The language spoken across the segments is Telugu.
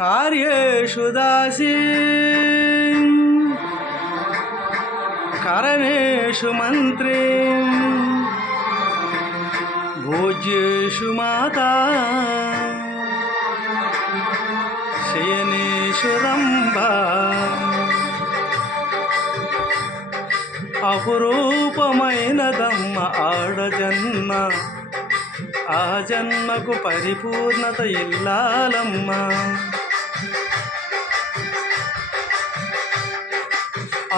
कार्येषु दासी करणेषु मन्त्री भोज्येषु माता शयनेषु रम्भा అపురూపమైనదమ్మ ఆడజన్మ ఆ జన్మకు పరిపూర్ణత ఇల్లాలమ్మ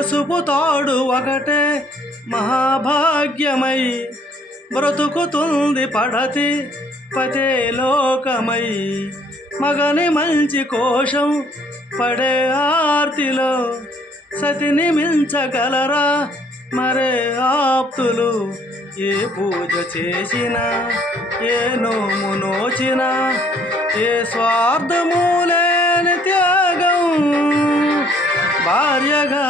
పసుపు తాడు ఒకటే మహాభాగ్యమై. బ్రతుకుతుంది పడతి పదే లోకమై. మగని మంచి కోశం పడే ఆర్తిలో సతిని మించగలరా మరే ఆప్తులు? ఏ పూజ చేసినా ఏ నోము నోచినా ఏ స్వార్థమూలేని త్యాగం భార్యగా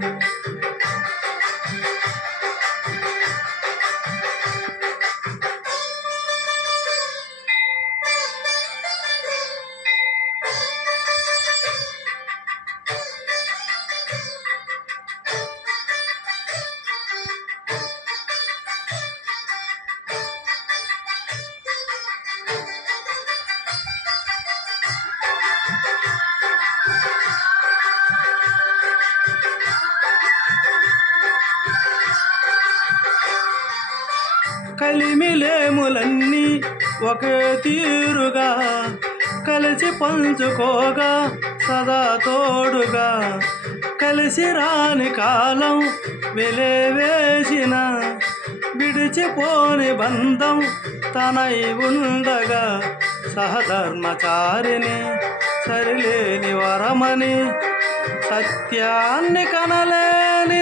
కలిమిలేములన్నీ ఒకే తీరుగా. కలిసి పంచుకోగా సదా తోడుగా. కలిసి రాని కాలం వెలేవేసిన విడిచిపోని బంధం తనై ఉండగా. సహధర్మచారిని సరిలేని వరమని సత్యాన్ని కనలేని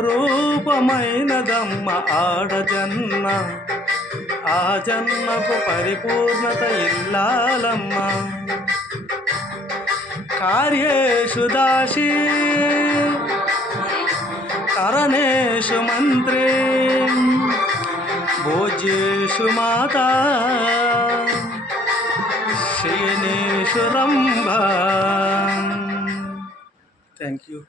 అపురూపమైనదమ్మ ఆడజన్మ ఆ జన్మకు పరిపూర్ణత ఇల్లాలమ్మ. కార్యేషు దాశీ కరణేషు మంత్రి భోజ్యేషు మాత శయనేషు రంభ థ్యాంక్ యూ